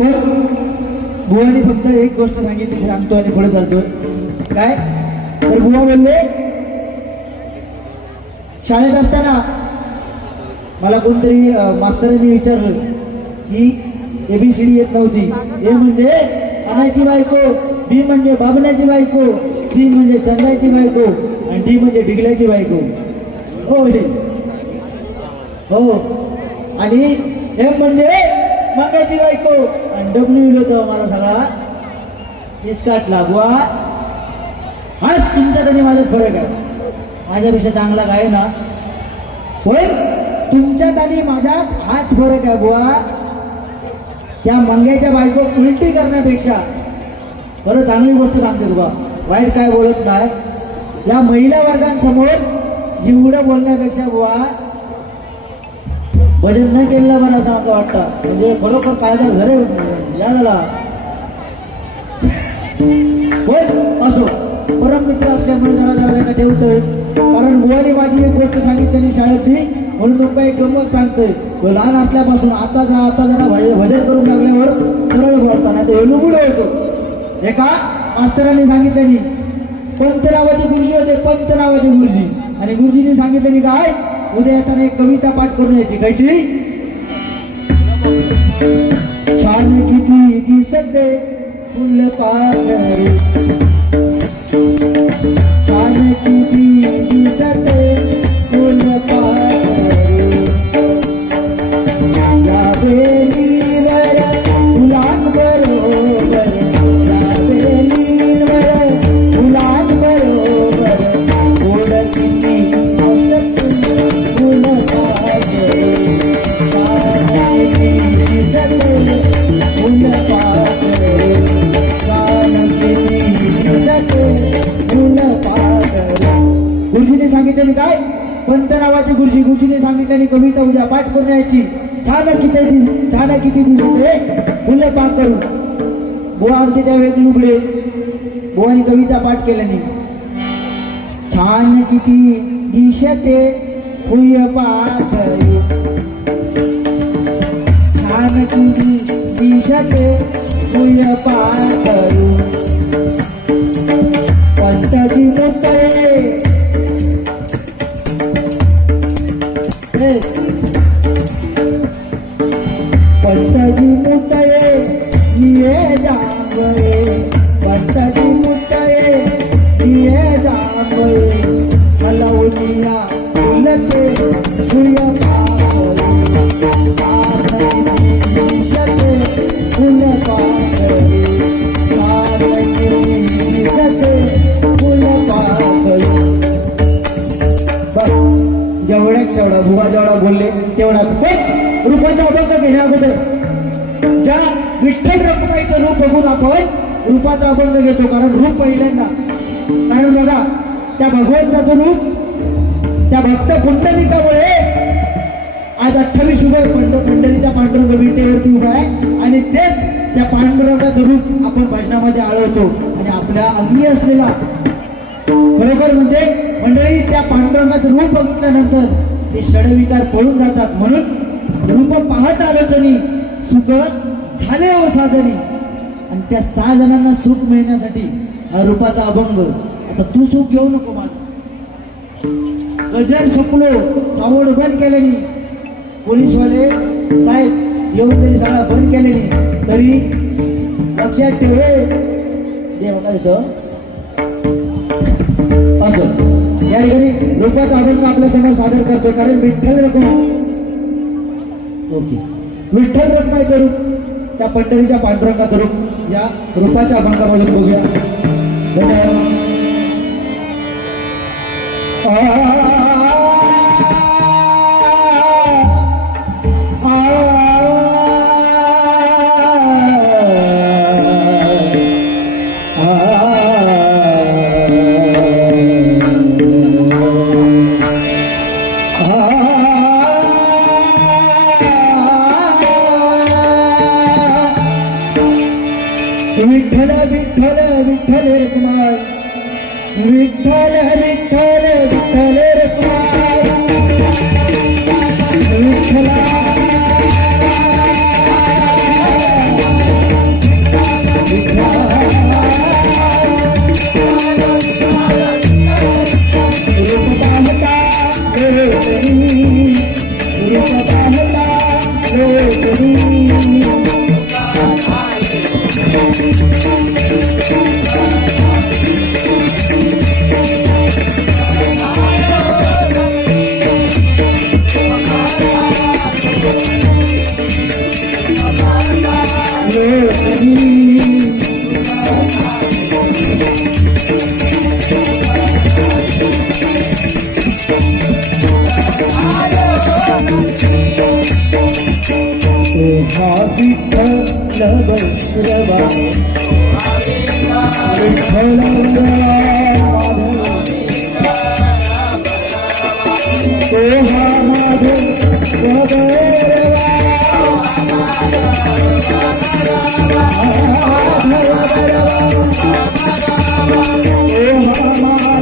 पण बुवाने फक्त एक गोष्ट सांगितली सांगतो आणि पुढे चालतोय काय? तर बुवा बोलले शाळेत असताना मला कोणतरी मास्तरांनी विचारलं की एबीसीडी येत नव्हती. ए म्हणजे अनायची बायको बी म्हणजे बाबण्याची बायको सी म्हणजे चंदायची बायको आणि डी म्हणजे डिगल्याची बायको. हो म्हणजे. हो. आणि एम म्हणजे मंगाची बायको. डब्ल्यू होतो आम्हाला सगळा इस्काटला लागवा. हाच तुमच्यात आणि माझा फरक आहे. माझ्यापेक्षा चांगला काय ना? होय? तुमच्यात आणि माझ्यात हाच फरक आहे बुवा. त्या मंग्याच्या बायको उलटी करण्यापेक्षा बरं चांगली गोष्ट सांगते बुवा. वाईट काय बोलत नाही. या महिला वर्गांसमोर जिवडं बोलण्यापेक्षा बुवा भजन नाही केलेलं मला असं आता. वाटतं म्हणजे खरोखर कायदा घरे या झाला असो. परम मित्र असल्यामुळे जरा जरा ठेवतोय कारण बुवानी माझी एक गोष्ट सांगितलेली शाळेतली म्हणून तुमका एक गंमत सांगतोय. तो लहान असल्यापासून आता जा आता जरा भजन करून लागल्यावर सरळ बोलता. नाही तर एलुगुड होतो. एका मास्तरांनी सांगितलेली पंत नावाचे गुरुजी होते पंत नावाचे गुरुजी. आणि गुरुजींनी सांगितलेली काय उद्या येताना एक कविता पाठ करून यायची. कायची छान किती दिसते फुल पाकळी छान किती दिसते फुल पाकळी सांगितलेली काय? पंत नावाची गुरुजी गुरुजीने सांगितलेली कविता उद्या पाठ करून यायची छान किती छान किती दिसते फुलं पाठ करून. बुवा आमचे त्या वेगळे उघडे बुवानी कविता पाठ केल्याने. छान किती दिसते फुय पाठ छान किती दिशते फुल पाठ पंताची मुक्त तेवढा पण रूपाचा अभंग घेण्या अगोदर ज्या विठ्ठल रखुमाईचं रूप बघून आपण रूपाचा अभंग घेतो. कारण रूप पहिल्यांदा. कारण बघा त्या भगवंताचं रूप त्या भक्त पुंडलिकामुळे आज अठ्ठावीस उभे पंड पंढरीच्या पांडुरंग विटेवरती उभा आहे. आणि तेच त्या पांडुरंगाचं रूप आपण भाषणामध्ये आळवतो. आणि आपल्या अंगी असलेला. बरोबर म्हणजे मंडळी त्या पांडुरंगाचं रूप बघितल्यानंतर ते षडविकार पळून जातात. म्हणून रूप पाहत आलोचनी सुख झाले हो साजनी आणि त्या सहा जणांना सुख मिळण्यासाठी हा रूपाचा अभंग. आता तू सुख घेऊ नको माझं. गजर सुकलो सावड बंद केल्याने. पोलीसवाले साहेब येऊन तरी सगळा बंद केल्याने तरी लक्षात ठेवे दे मला असं. या ठिकाणी रूपाचा अभंग आपल्यासमोर सादर करतो कारण विठ्ठल रकम ओके. विठ्ठल रखमाईचं रूप. त्या पंढरीच्या पांडुरंगाचं रूप. या रूपाच्या अभंगामधून बघूया. धन्यवाद. விட்டல விட்டலே குமார் விட்டல விட்டல விட்டலே Kumar Vitthala Thank you.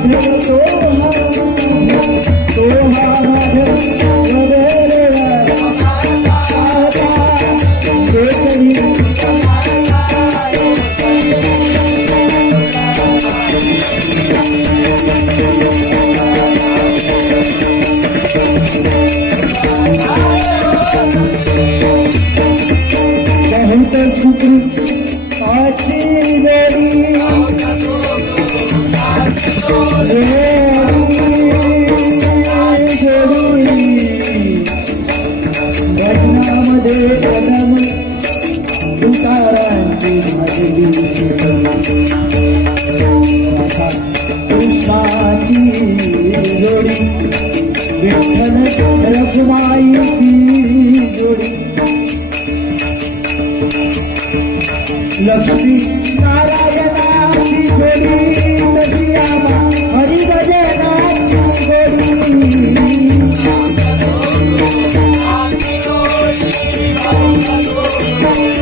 Não, não, não. Kadam तुकारांची माझी कृष्णाची जोडी विठ्ठल रखुमाईची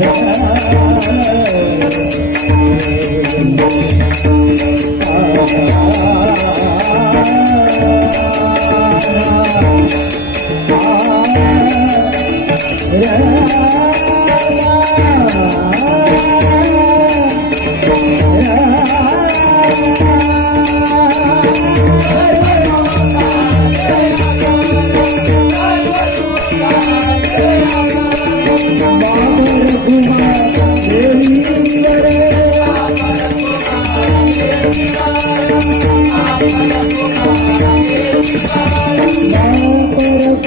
यावरी म्हणून विठ्ठल यावरी